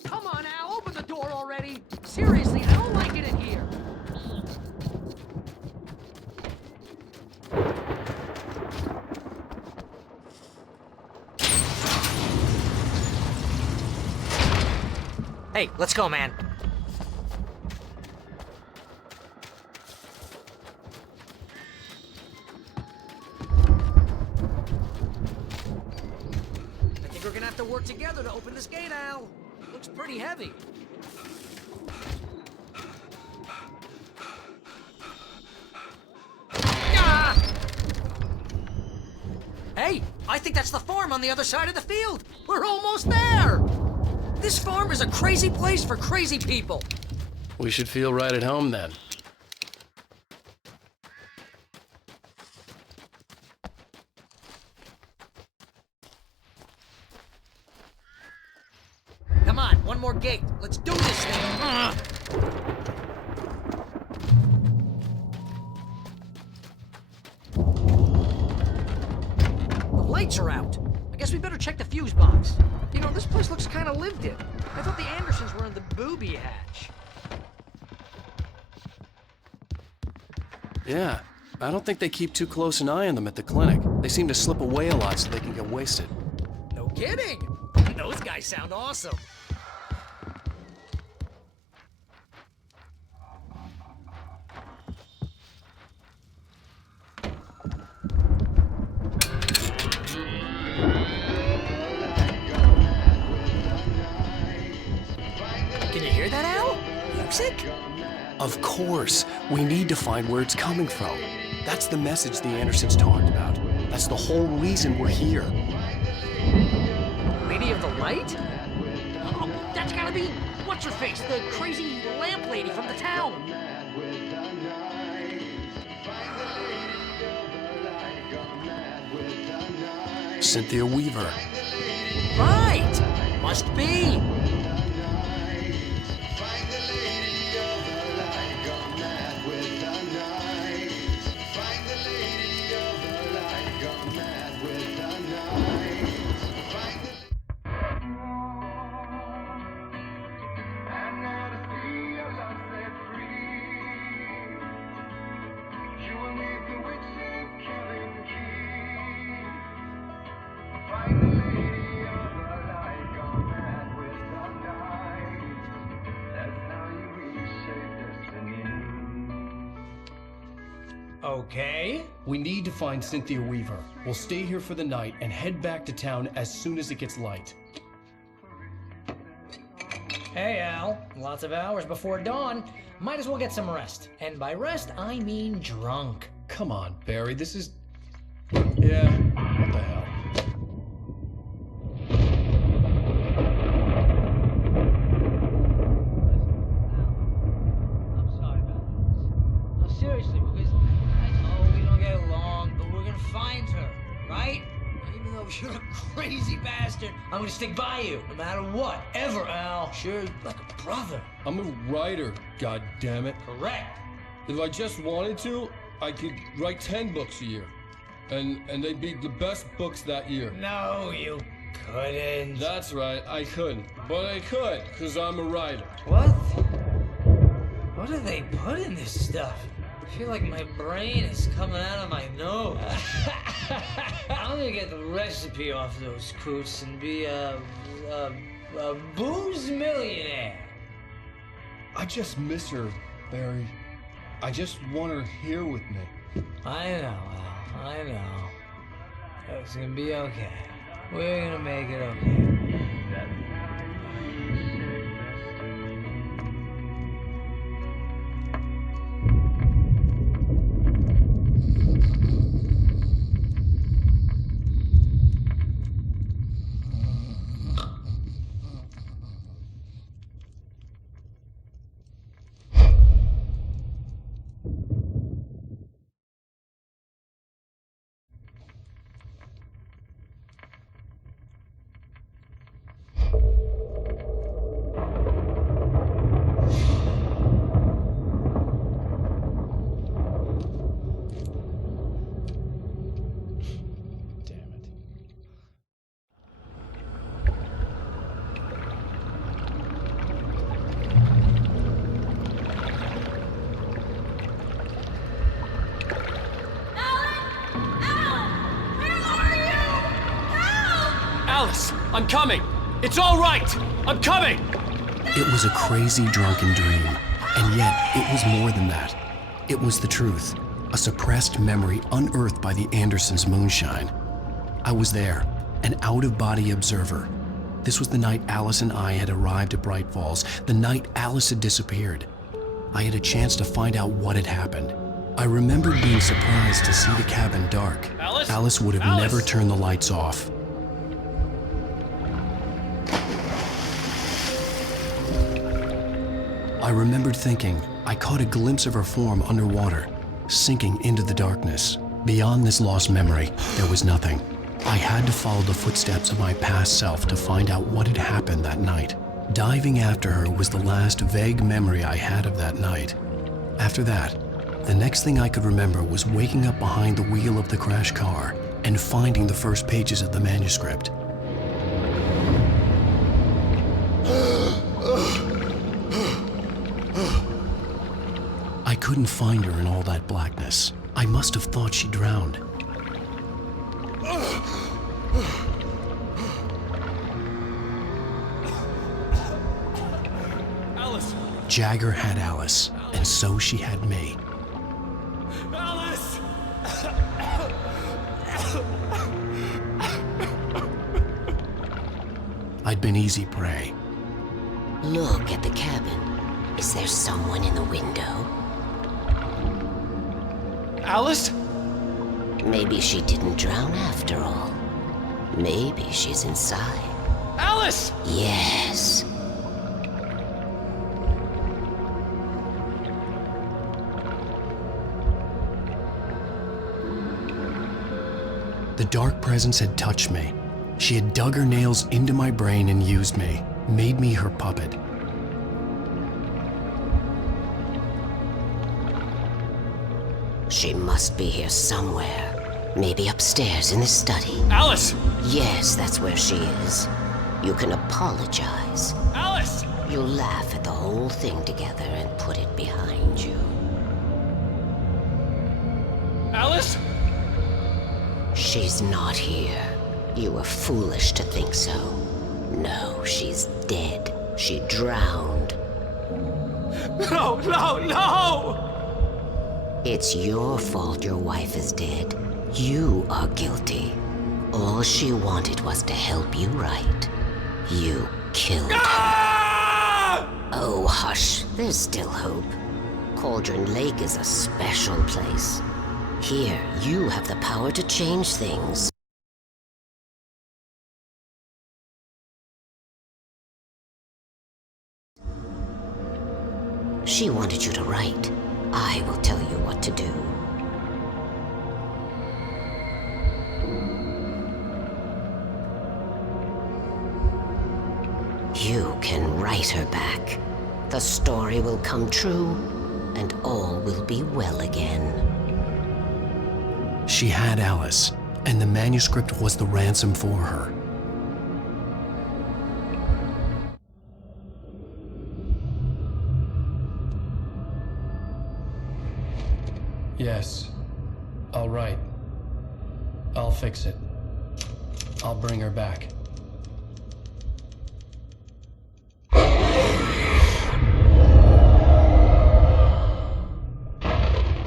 Come on, Al, open the door already. Seriously, I don't like it in here. Hey, let's go, man. I think we're gonna have to work together to open this gate, Al. Looks pretty heavy. Ah! Hey, I think that's the farm on the other side of the field. We're almost there. This farm is a crazy place for crazy people. We should feel right at home then. Come on, one more gate. Let's do this thing. The lights are out. I guess we better check the fuse box. You know, this place looks kind of lived in. I thought the Andersons were in the booby hatch. Yeah, I don't think they keep too close an eye on them at the clinic. They seem to slip away a lot so they can get wasted. No kidding. Those guys sound awesome. Can you hear that, Al? Music? Of course. We need to find where it's coming from. That's the message the Andersons talked about. That's the whole reason we're here. Lady of the Light? Oh, that's gotta be what's-her-face, the crazy lamp lady from the town. Cynthia Weaver. Right! Must be. Okay. We need to find Cynthia Weaver. We'll stay here for the night and head back to town as soon as it gets light. Hey, Al. Lots of hours before dawn. Might as well get some rest. And by rest, I mean drunk. Come on, Barry, this is... Yeah, what the hell? I'm sorry about this. No, seriously, because I know we don't get along, but we're gonna find her, right? Even though you're a crazy bastard, I'm gonna stick by you, no matter what, ever, Al. Sure, like a brother. I'm a writer, goddammit. Correct. If I just wanted to, I could write 10 books a year. And they'd be the best books that year. No, you couldn't. That's right, I couldn't. But I could, because I'm a writer. What? What do they put in this stuff? I feel like my brain is coming out of my nose. I'm gonna get the recipe off those coots and be a booze millionaire. I just miss her, Barry. I just want her here with me. I know, Al. I know. It's gonna be okay. We're gonna make it okay. Alice, I'm coming! It's all right! I'm coming! It was a crazy, drunken dream, and yet it was more than that. It was the truth, a suppressed memory unearthed by the Andersons' moonshine. I was there, an out-of-body observer. This was the night Alice and I had arrived at Bright Falls, the night Alice had disappeared. I had a chance to find out what had happened. I remembered being surprised to see the cabin dark. Alice would have never turned the lights off. I remembered thinking I caught a glimpse of her form underwater, sinking into the darkness. Beyond this lost memory, there was nothing. I had to follow the footsteps of my past self to find out what had happened that night. Diving after her was the last vague memory I had of that night. After that, the next thing I could remember was waking up behind the wheel of the crashed car and finding the first pages of the manuscript. I couldn't find her in all that blackness. I must have thought she drowned. Alice! Jagger had Alice, and so she had me. Alice! I'd been easy prey. Look at the cabin. Is there someone in the window? Alice? Maybe she didn't drown after all. Maybe she's inside. Alice! Yes. The dark presence had touched me. She had dug her nails into my brain and used me, made me her puppet. She must be here somewhere. Maybe upstairs in the study. Alice! Yes, that's where she is. You can apologize. Alice! You'll laugh at the whole thing together and put it behind you. Alice? She's not here. You were foolish to think so. No, she's dead. She drowned. No, no, no! It's your fault your wife is dead. You are guilty. All she wanted was to help you right. You killed her. Oh, hush. There's still hope. Cauldron Lake is a special place. Here, you have the power to change things. She wanted you to write. I will tell you what to do. You can write her back. The story will come true, and all will be well again. She had Alice, and the manuscript was the ransom for her. Yes. All right. I'll fix it. I'll bring her back.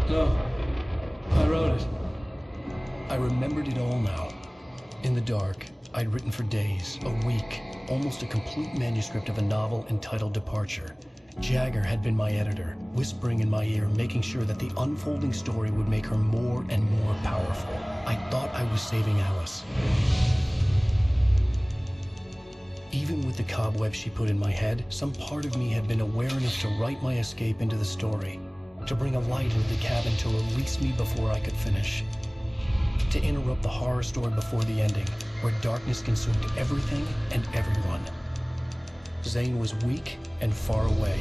No. I wrote it. I remembered it all now. In the dark, I'd written for days, a week, almost a complete manuscript of a novel entitled Departure. Jagger had been my editor, whispering in my ear, making sure that the unfolding story would make her more and more powerful. I thought I was saving Alice. Even with the cobwebs she put in my head, some part of me had been aware enough to write my escape into the story, to bring a light into the cabin to release me before I could finish, to interrupt the horror story before the ending, where darkness consumed everything and everyone. Zane was weak and far away,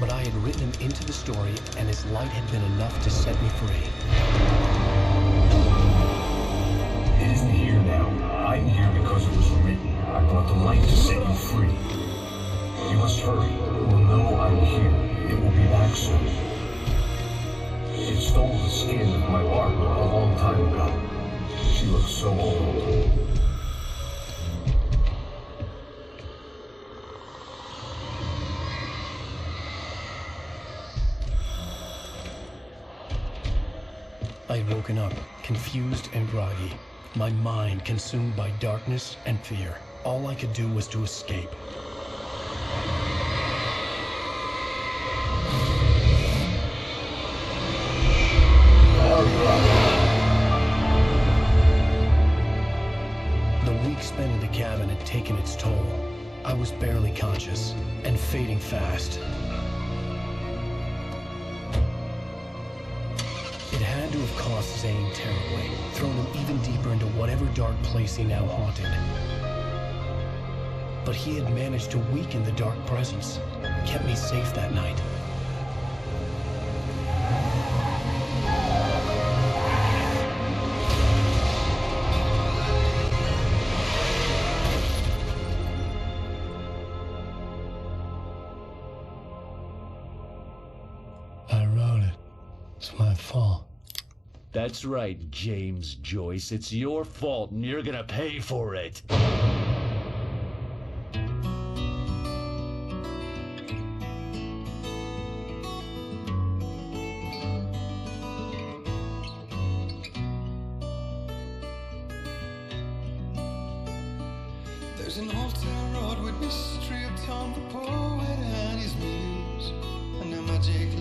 but I had written him into the story, and his light had been enough to set me free. It isn't here now. I'm here because it was written. I brought the light to set you free. You must hurry. We'll know I'm here. It will be back soon. It stole the skin of my Barbara a long time ago. She looks so old. had woken up, confused and groggy, my mind consumed by darkness and fear. All I could do was to escape. The week spent in the cabin had taken its toll. I was barely conscious, and fading fast. It had to have cost Zane terribly, thrown him even deeper into whatever dark place he now haunted. But he had managed to weaken the dark presence, kept me safe that night. I wrote it. It's my fault. That's right, James Joyce. It's your fault, and you're gonna pay for it. There's an old town road with mystery of Tom the poet and his muse, and a magic